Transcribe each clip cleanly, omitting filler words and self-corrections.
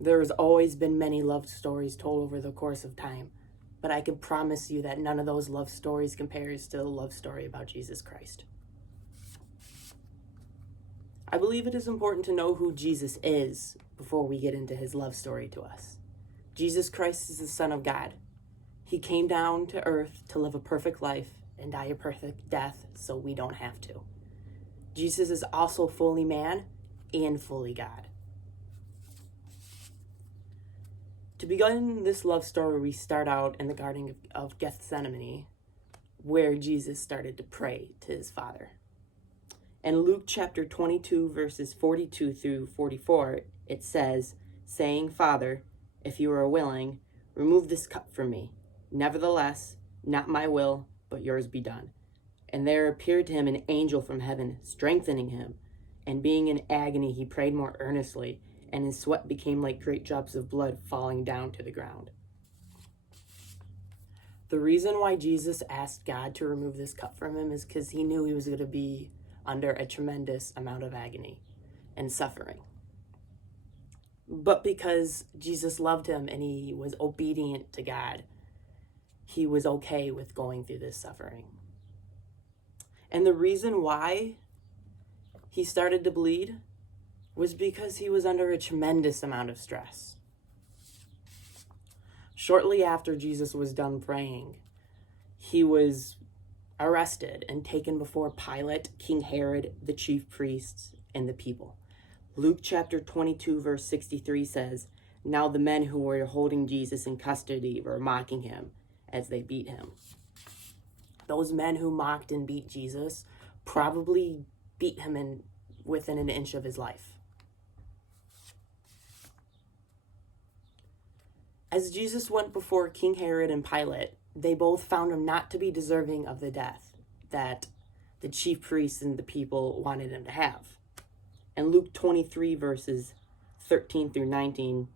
There's always been many love stories told over the course of time, but I can promise you that none of those love stories compares to the love story about Jesus Christ. I believe it is important to know who Jesus is before we get into his love story to us. Jesus Christ is the Son of God. He came down to earth to live a perfect life and die a perfect death so we don't have to. Jesus is also fully man and fully God. To begin this love story, we start out in the Garden of Gethsemane, where Jesus started to pray to his Father. In Luke chapter 22, verses 42 through 44, it says, saying, Father, if you are willing, remove this cup from me. Nevertheless, not my will, but yours be done. And there appeared to him an angel from heaven, strengthening him. And being in agony, he prayed more earnestly, and his sweat became like great drops of blood falling down to the ground. The reason why Jesus asked God to remove this cup from him is because he knew he was going to be under a tremendous amount of agony and suffering. But because Jesus loved him and he was obedient to God, he was okay with going through this suffering. And the reason why he started to bleed was because he was under a tremendous amount of stress. Shortly after Jesus was done praying, he was arrested and taken before Pilate, King Herod, the chief priests, and the people. Luke chapter 22, verse 63 says, Now the men who were holding Jesus in custody were mocking him as they beat him. Those men who mocked and beat Jesus probably beat him within an inch of his life. As Jesus went before King Herod and Pilate, they both found him not to be deserving of the death that the chief priests and the people wanted him to have. In Luke 23, verses 13 through 19,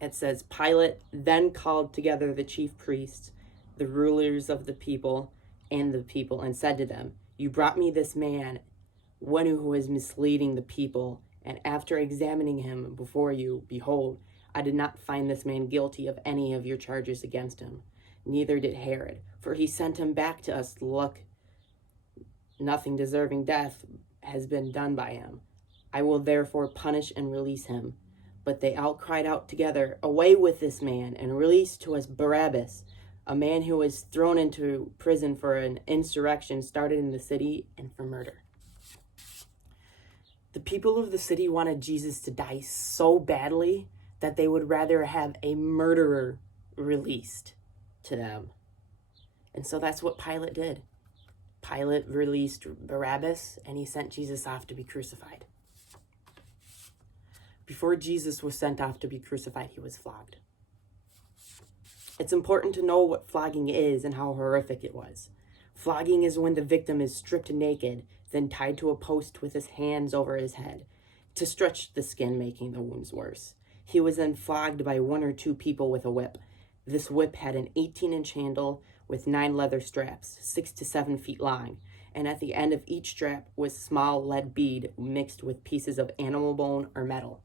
it says, Pilate then called together the chief priests, the rulers of the people, and said to them, You brought me this man, one who is misleading the people, and after examining him before you, behold, I did not find this man guilty of any of your charges against him. Neither did Herod, for he sent him back to us. Look, nothing deserving death has been done by him. I will therefore punish and release him. But they all cried out together, Away with this man, and release to us Barabbas, a man who was thrown into prison for an insurrection started in the city and for murder. The people of the city wanted Jesus to die so badly that they would rather have a murderer released to them. And so that's what Pilate did. Pilate released Barabbas, and he sent Jesus off to be crucified. Before Jesus was sent off to be crucified, he was flogged. It's important to know what flogging is and how horrific it was. Flogging is when the victim is stripped naked, then tied to a post with his hands over his head to stretch the skin, making the wounds worse. He was then flogged by one or two people with a whip. This whip had an 18-inch handle with 9 leather straps, 6 to 7 feet long, and at the end of each strap was small lead bead mixed with pieces of animal bone or metal.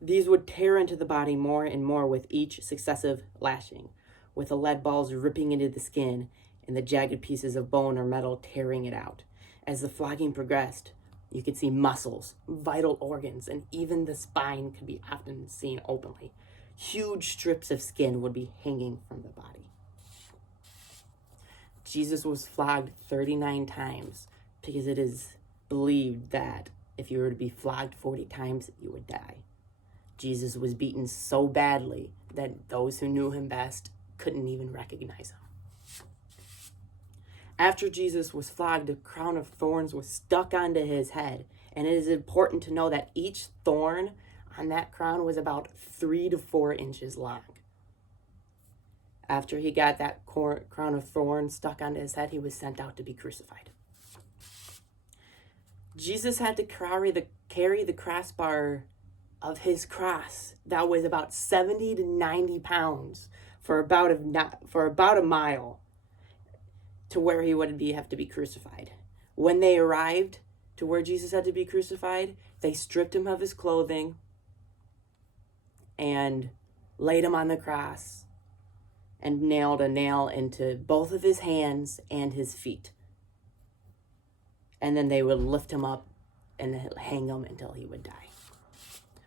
These would tear into the body more and more with each successive lashing, with the lead balls ripping into the skin and the jagged pieces of bone or metal tearing it out. As the flogging progressed, you could see muscles, vital organs, and even the spine could be often seen openly. Huge strips of skin would be hanging from the body. Jesus was flogged 39 times because it is believed that if you were to be flogged 40 times, you would die. Jesus was beaten so badly that those who knew him best couldn't even recognize him. After Jesus was flogged, a crown of thorns was stuck onto his head. And it is important to know that each thorn on that crown was about 3 to 4 inches long. After he got that crown of thorns stuck onto his head, he was sent out to be crucified. Jesus had to carry the crossbar of his cross that was about 70 to 90 pounds for about a mile to where he would have to be crucified. When they arrived to where Jesus had to be crucified, they stripped him of his clothing, and laid him on the cross and nailed a nail into both of his hands and his feet. And then they would lift him up and hang him until he would die.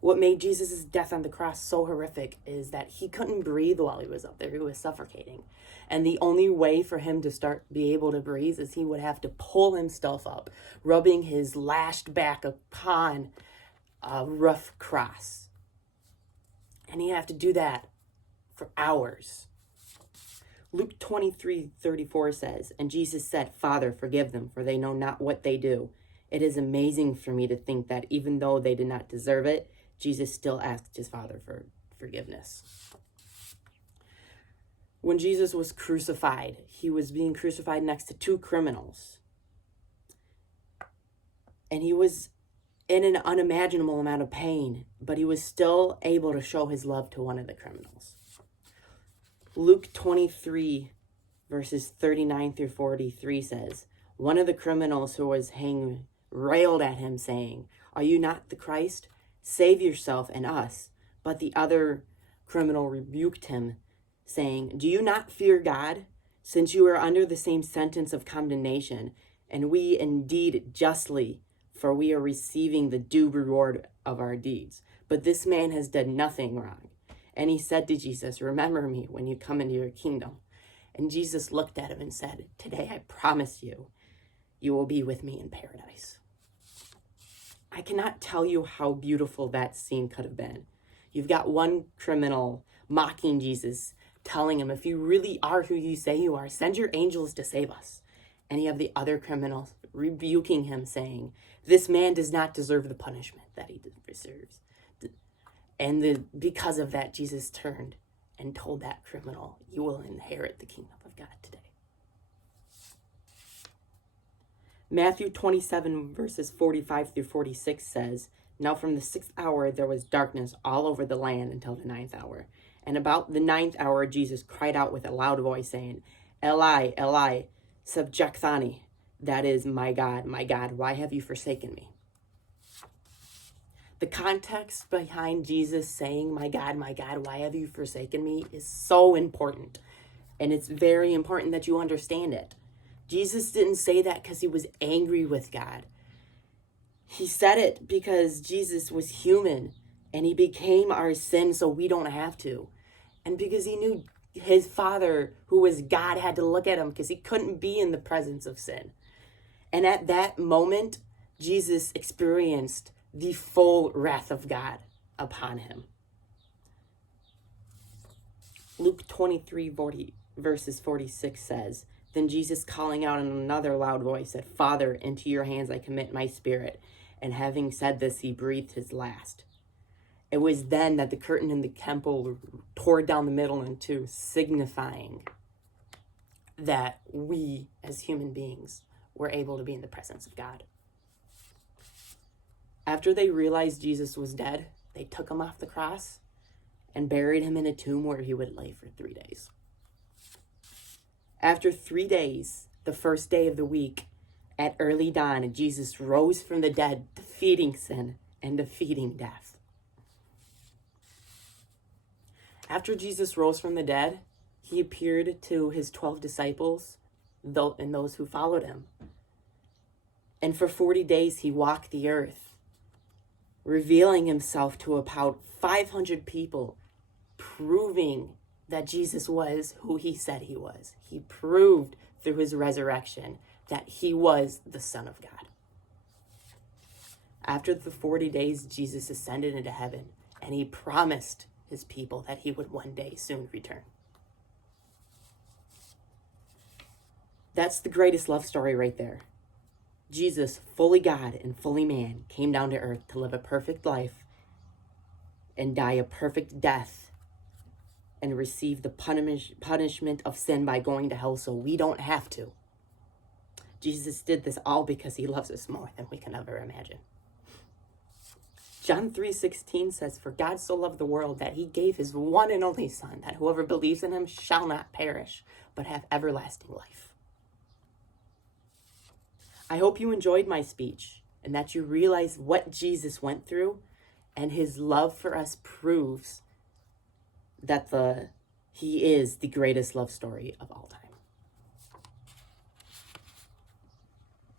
What made Jesus' death on the cross so horrific is that he couldn't breathe while he was up there. He was suffocating. And the only way for him to be able to breathe is he would have to pull himself up, rubbing his lashed back upon a rough cross. And he'd have to do that for hours. Luke 23:34 says, "And Jesus said, 'Father, forgive them, for they know not what they do.' It is amazing for me to think that even though they did not deserve it, Jesus still asked his Father for forgiveness." When Jesus was crucified, he was being crucified next to two criminals. And he was in an unimaginable amount of pain, but he was still able to show his love to one of the criminals. Luke 23, verses 39 through 43 says, "One of the criminals who was hanged railed at him, saying, 'Are you not the Christ? Save yourself and us.' But the other criminal rebuked him, saying, 'Do you not fear God, since you are under the same sentence of condemnation, and we indeed justly, for we are receiving the due reward of our deeds. But this man has done nothing wrong.' And he said to Jesus, 'Remember me when you come into your kingdom.' And Jesus looked at him and said, 'Today I promise you, you will be with me in paradise.'" I cannot tell you how beautiful that scene could have been. You've got one criminal mocking Jesus, telling him, "If you really are who you say you are, send your angels to save us." And you have the other criminal rebuking him, saying, "This man does not deserve the punishment that he deserves." And because of that, Jesus turned and told that criminal, "You will inherit the kingdom of God today." Matthew 27, verses 45 through 46 says, "Now from the 6th hour there was darkness all over the land until the 9th hour. And about the 9th hour Jesus cried out with a loud voice, saying, 'Eli, Eli, sabachthani,' that is, my God, why have you forsaken me?" The context behind Jesus saying, my God, why have you forsaken me?" is so important. And it's very important that you understand it. Jesus didn't say that because he was angry with God. He said it because Jesus was human and he became our sin so we don't have to. And because he knew his Father, who was God, had to look at him because he couldn't be in the presence of sin. And at that moment, Jesus experienced the full wrath of God upon him. Luke 23, verses 46 says, "Then Jesus, calling out in another loud voice, said, 'Father, into your hands I commit my spirit.' And having said this, he breathed his last." It was then that the curtain in the temple tore down the middle in two, signifying that we, as human beings, were able to be in the presence of God. After they realized Jesus was dead, they took him off the cross and buried him in a tomb where he would lay for 3 days. After 3 days, the first day of the week, at early dawn, Jesus rose from the dead, defeating sin and defeating death. After Jesus rose from the dead, he appeared to his 12 disciples and those who followed him. And for 40 days, he walked the earth, revealing himself to about 500 people, proving that Jesus was who he said he was. He proved through his resurrection that he was the Son of God. After the 40 days, Jesus ascended into heaven, and he promised his people that he would one day soon return. That's the greatest love story right there. Jesus, fully God and fully man, came down to earth to live a perfect life and die a perfect death and receive the punishment of sin by going to hell so we don't have to. Jesus did this all because he loves us more than we can ever imagine. John 3:16 says, "For God so loved the world that he gave his one and only Son, that whoever believes in him shall not perish, but have everlasting life." I hope you enjoyed my speech and that you realize what Jesus went through, and his love for us proves that he is the greatest love story of all time.